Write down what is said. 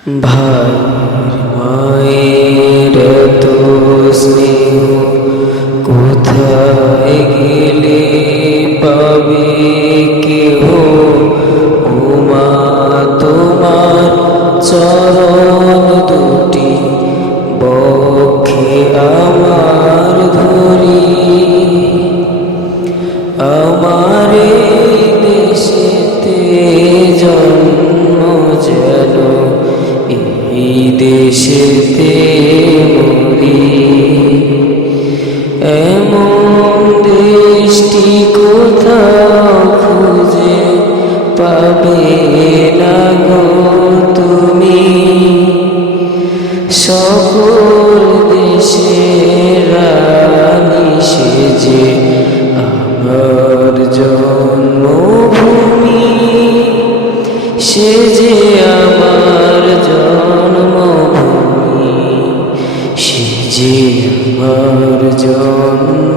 ভাই মায়ের এত স্নেহ কোথায় গেলে পাবে কেহ? ও মা তোমার চরণ দুটি বক্ষে আমার ধরি, আমার দেশেতে জন্ম যেন এই দেশেতে মরি। এমন দেশটি কোথাও খুঁজে পাবে না গো তুমি। সকল দেশের রানী সেজে আমার জন্মভূমি, সে যে আমার জন্মভূমি, সে যে আমার জন্ম